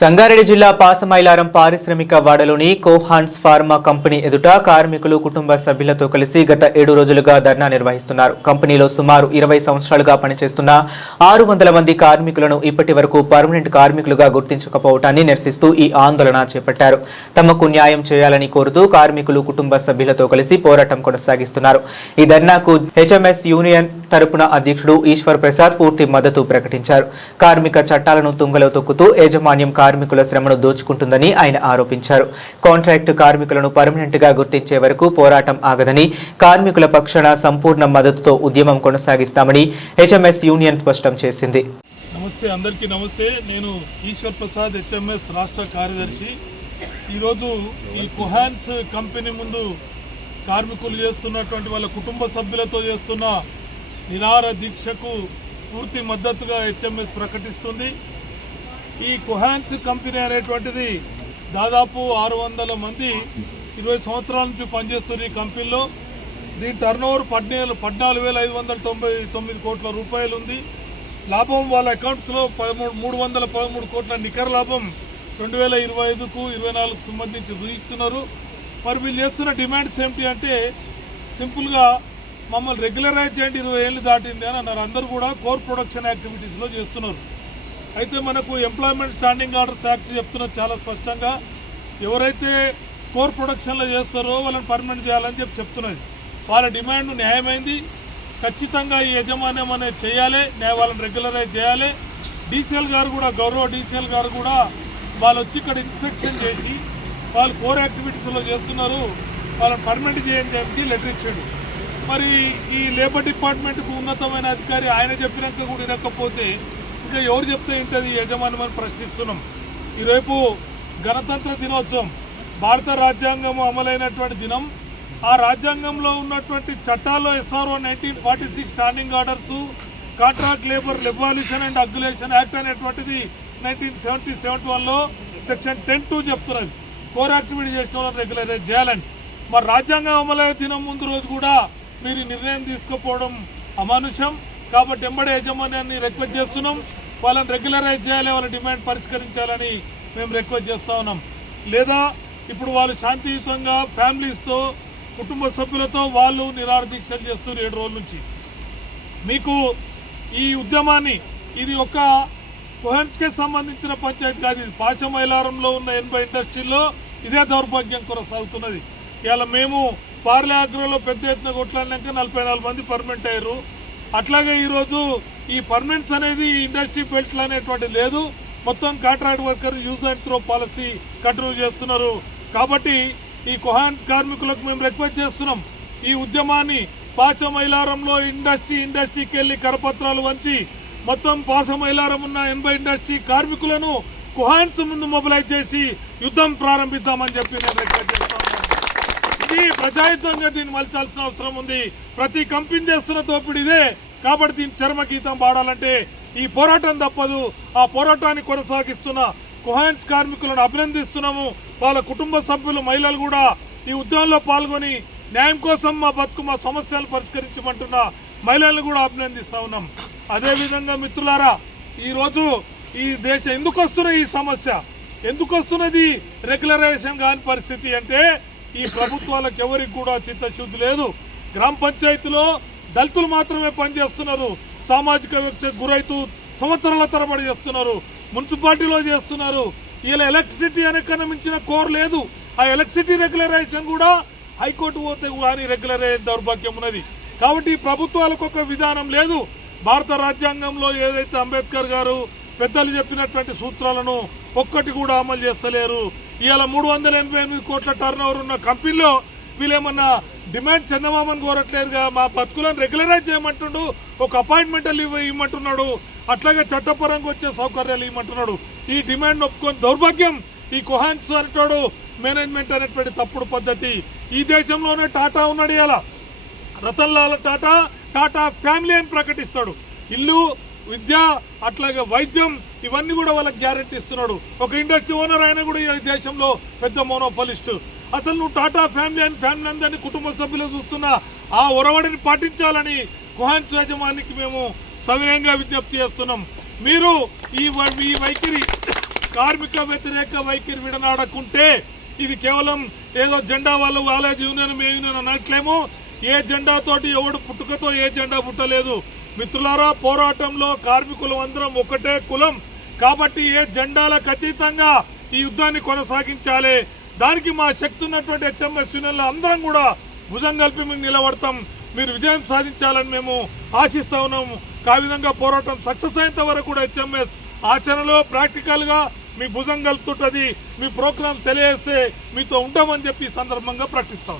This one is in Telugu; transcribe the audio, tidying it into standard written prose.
సంగారెడ్డి జిల్లా పాసమైలారం పారిశ్రామిక వాడలోని కోహాన్స్ ఫార్మా కంపెనీ ఎదుట కార్మికులు కుటుంబ సభ్యులతో కలిసి గత 7 రోజులుగా ధర్నా నిర్వహిస్తున్నారు. కంపెనీలో సుమారు 20 సంవత్సరాలుగా పనిచేస్తున్న 600 మంది కార్మికులను ఇప్పటి వరకు పర్మనెంట్ కార్మికులుగా గుర్తించకపోవటాన్ని నిరసిస్తూ ఈ ఆందోళన చేపట్టారు. తమకు న్యాయం చేయాలని కోరుతూ కార్మికులు కుటుంబ సభ్యులతో కలిసి పోరాటం కొనసాగిస్తున్నారు. ఈ ధర్నాకు హెచ్ఎంఎస్ యూనియన్ తరపున అధ్యక్షుడు ఈశ్వర్ ప్రసాద్ పూర్తి మద్దతు ప్రకటించారు. కార్మిక చట్టాలను తుంగలో తొక్కుతూ యాజమాన్యం కార్మికుల శ్రమను దోచుకుంటుందని ఆయన ఆరోపించారు. కాంట్రాక్ట్ కార్మికులను పర్మనెంట్ గా గుర్తించే వరకు పోరాటం ఆగదని, కార్మికుల పక్షాన సంపూర్ణ మద్దతుతో ఉద్యమం కొనసాగిస్తామని హెచ్ఎంఎస్ యూనియన్ స్పష్టం చేసింది. నమస్తే, అందరికీ నమస్తే. నేను ఈశ్వర్ ప్రసాద్, హెచ్ఎంఎస్ రాష్ట్ర కార్యదర్శి. ఈరోజు ఈ కోహాన్స్ కంపెనీ ముందు కార్మికులు చేస్తున్నటువంటి వాళ్ళ కుటుంబ సభ్యులతో చేస్తున్న నిరాహార దీక్షకు పూర్తి మద్దతుగా హెచ్ఎంఎస్ ప్రకటిస్తుంది. ఈ కోహాన్స్ కంపెనీ అనేటువంటిది దాదాపు 600 మంది 20 సంవత్సరాల నుంచి పనిచేస్తున్న ఈ కంపెనీలో దీని టర్నోవర్ 14,599 కోట్ల రూపాయలు ఉంది. లాభం వాళ్ళ అకౌంట్స్లో 313 కోట్ల నికర లాభం 2025కు 24కు సంబంధించి చూపిస్తున్నారు. మరి వీళ్ళు చేస్తున్న డిమాండ్స్ ఏమిటి అంటే సింపుల్గా మమ్మల్ని రెగ్యులరైజ్ చేయండి, 20 ఏళ్ళు దాటింది అని అన్నారు. అందరూ కూడా కోర్ ప్రొడక్షన్ యాక్టివిటీస్లో చేస్తున్నారు. అయితే మనకు ఎంప్లాయ్మెంట్ స్టాండింగ్ ఆర్డర్స్ యాక్ట్ చెప్తున్నది చాలా స్పష్టంగా, ఎవరైతే కోర్ ప్రొడక్షన్లో చేస్తారో వాళ్ళని పర్మనెంట్ చేయాలని చెప్తున్నది. వాళ్ళ డిమాండ్ న్యాయమైంది. ఖచ్చితంగా ఈ యజమాన్యం అనేది చేయాలి, వాళ్ళని రెగ్యులరైజ్ చేయాలి. డీసీఎల్ గారు కూడా, గౌరవ డీసీఎల్ గారు కూడా వాళ్ళు వచ్చి ఇక్కడ ఇన్స్పెక్షన్ చేసి వాళ్ళు కోర్ యాక్టివిటీస్లో చేస్తున్నారు, వాళ్ళని పర్మనెంట్ చేయడానికి లెటర్ ఇచ్చాడు. మరి ఈ లేబర్ డిపార్ట్మెంట్కు ఉన్నతమైన అధికారి ఆయన చెప్పినాక కూడా వినకపోతే ఇంకా ఎవరు చెప్తే ఉంటుంది యజమాని అని ప్రశ్నిస్తున్నాం. ఈరోజు గణతంత్ర దినోత్సవం, భారత రాజ్యాంగం అమలైనటువంటి దినం. ఆ రాజ్యాంగంలో ఉన్నటువంటి చట్టాల్లో SRO 1946 standing orders, contract labour liberation and regulation act అనేటువంటిది 1971లో సెక్షన్ 10(2) చెప్తున్నది కోర్ యాక్టివిటీ చేసిన వాళ్ళని రెగ్యులరైజ్ చేయాలని. మరి రాజ్యాంగం అమలయ్యే దినం ముందు రోజు కూడా మీరు నిర్ణయం తీసుకోకపోవడం అమానుషం. కాబట్టి ఎంబడే యజమాన్యాన్ని రిక్వెస్ట్ చేస్తున్నాం, వాళ్ళని రెగ్యులరైజ్ చేయాలి, వాళ్ళ డిమాండ్ పరిష్కరించాలని మేము రిక్వెస్ట్ చేస్తూ ఉన్నాం. లేదా ఇప్పుడు వాళ్ళు శాంతియుతంగా ఫ్యామిలీస్తో, కుటుంబ సభ్యులతో వాళ్ళు నిరాహార దీక్షలు చేస్తున్నారు 7 రోజుల నుంచి. మీకు ఈ ఉద్యమాన్ని, ఇది ఒక కోహాన్స్కే సంబంధించిన పంచాయతీ కాదు, ఇది పాశమైలారంలో ఉన్న 80 ఇండస్ట్రీల్లో ఇదే దౌర్భాగ్యం కొనసాగుతున్నది. ఇవాళ మేము పార్లే అగ్రలో పెద్ద ఎత్తున కొట్లాడినాక 44 మంది పర్మనెంట్ అయ్యారు. అట్లాగే ఈరోజు ఈ పర్మనెంట్స్ అనేది ఇండస్ట్రీ బెల్ట్లు అనేటువంటిది లేదు, మొత్తం contract worker use and throw policy continue చేస్తున్నారు. కాబట్టి ఈ కోహాన్స్ కార్మికులకు మేము రిక్వెస్ట్ చేస్తున్నాం, ఈ ఉద్యమాన్ని పాశమైలారంలో ఇండస్ట్రీకి వెళ్ళి కరపత్రాలు వంచి మొత్తం పాశమైలారం ఉన్న 80 ఇండస్ట్రీ కార్మికులను కోహాన్స్ ముందు మొబిలైజ్ చేసి యుద్ధం ప్రారంభిద్దామని చెప్పి నేను రిక్వెస్ట్ చేస్తున్నాను. ఇది ప్రజాయుద్ధంగా దీన్ని మలచాల్సిన అవసరం ఉంది. ప్రతి కంపెనీ చేస్తున్న దోపిడీ ఇదే. కాబట్టి దీని చర్మగీతం పాడాలంటే ఈ పోరాటం తప్పదు. ఆ పోరాటాన్ని కొనసాగిస్తున్న కోహాన్స్ కార్మికులను అభినందిస్తున్నాము. వాళ్ళ కుటుంబ సభ్యులు, మహిళలు కూడా ఈ ఉద్యమంలో పాల్గొని న్యాయం కోసం మా సమస్యలు పరిష్కరించమంటున్న మహిళలను కూడా అభినందిస్తూ ఉన్నాం. అదేవిధంగా మిత్రులారా, ఈరోజు ఈ దేశం ఎందుకు వస్తున్న ఈ సమస్య, ఎందుకు వస్తున్నది రెగ్యులరైజేషన్ కాని పరిస్థితి అంటే ఈ ప్రభుత్వాలకు ఎవరికి కూడా చిత్తశుద్ధి లేదు. గ్రామ పంచాయతీలో దళితులు మాత్రమే పనిచేస్తున్నారు, సామాజిక వివక్షకు గురైతూ సంవత్సరాల తరబడి చేస్తున్నారు, మున్సిపాలిటీలో చేస్తున్నారు. ఇలా ఎలక్ట్రిసిటీ అనే కన్నా మించిన కోర్ లేదు. ఆ ఎలక్ట్రిసిటీ రెగ్యులరైజేషన్ కూడా హైకోర్టు పోతే కానీ రెగ్యులరైజ్ దౌర్భాగ్యం ఉన్నది. కాబట్టి ప్రభుత్వాలకు ఒక విధానం లేదు. భారత రాజ్యాంగంలో ఏదైతే అంబేద్కర్ గారు పెద్దలు చెప్పినటువంటి సూత్రాలను ఒక్కటి కూడా అమలు చేస్తలేరు. ఇవాళ 388 కోట్ల టర్నోవర్ ఉన్న కంపెనీలో వీళ్ళేమన్నా డిమాండ్ చందమామని కోరట్లేదుగా, మా బతుకులను రెగ్యులరైజ్ చేయమంటుండు, ఒక అపాయింట్మెంట్లు ఇవ్వమంటున్నాడు, అట్లాగే చట్టపరంగా వచ్చే సౌకర్యాలు ఇవ్వమంటున్నాడు. ఈ డిమాండ్ ఒప్పుకొని దౌర్భాగ్యం ఈ కోహాన్స్ అనేటోడు మేనేజ్మెంట్ అనేటువంటి తప్పుడు పద్ధతి. ఈ దేశంలోనే టాటా ఉన్నాడు. ఇలా రతన్ లాల్ టాటా ఫ్యామిలీ అని ప్రకటిస్తాడు. ఇల్లు, విద్య, అట్లాగే వైద్యం, ఇవన్నీ కూడా వాళ్ళకి గ్యారెంటీ ఇస్తున్నాడు. ఒక ఇండస్ట్రీ ఓనర్ అయినా కూడా ఈ దేశంలో పెద్ద మోనోపాలిస్ట్. అసలు నువ్వు టాటా ఫ్యామిలీ అందరినీ కుటుంబ సభ్యులు చూస్తున్నా ఆ ఒరవడిని పాటించాలని కోహాన్స్ యాజమాన్యానికి మేము సవినయంగా విజ్ఞప్తి చేస్తున్నాం. మీరు ఈ వైఖరి కార్మిక వ్యతిరేక వైఖరి విడనాడకుంటే ఇది కేవలం ఏదో జెండా వాళ్ళు వాళ్ళ యూనియన్ మే యూనియన్ అనట్లేము. ఏ జెండాతోటి ఎవడు పుట్టుకతో ఏ జెండా పుట్టలేదు మిత్రులారా. పోరాటంలో కార్మికులు అందరం ఒకటే కులం కాబట్టి ఏ జెండాలకు అతీతంగా ఈ యుద్ధాన్ని కొనసాగించాలి. దానికి మా శక్తి ఉన్నటువంటి హెచ్ఎంఎస్ యూనియన్లు అందరం కూడా భుజం కలిపి మేము నిలబడతాం. మీరు విజయం సాధించాలని మేము ఆశిస్తా ఉన్నాము. ఆ విధంగా పోరాటం సక్సెస్ అయ్యేంత వరకు కూడా హెచ్ఎంఎస్ ఆచరణలో ప్రాక్టికల్గా మీ భుజం కలుపుతుంటుంది. మీ ప్రోగ్రామ్స్ తెలియజేస్తే మీతో ఉంటామని చెప్పి ఈ సందర్భంగా ప్రకటిస్తాం.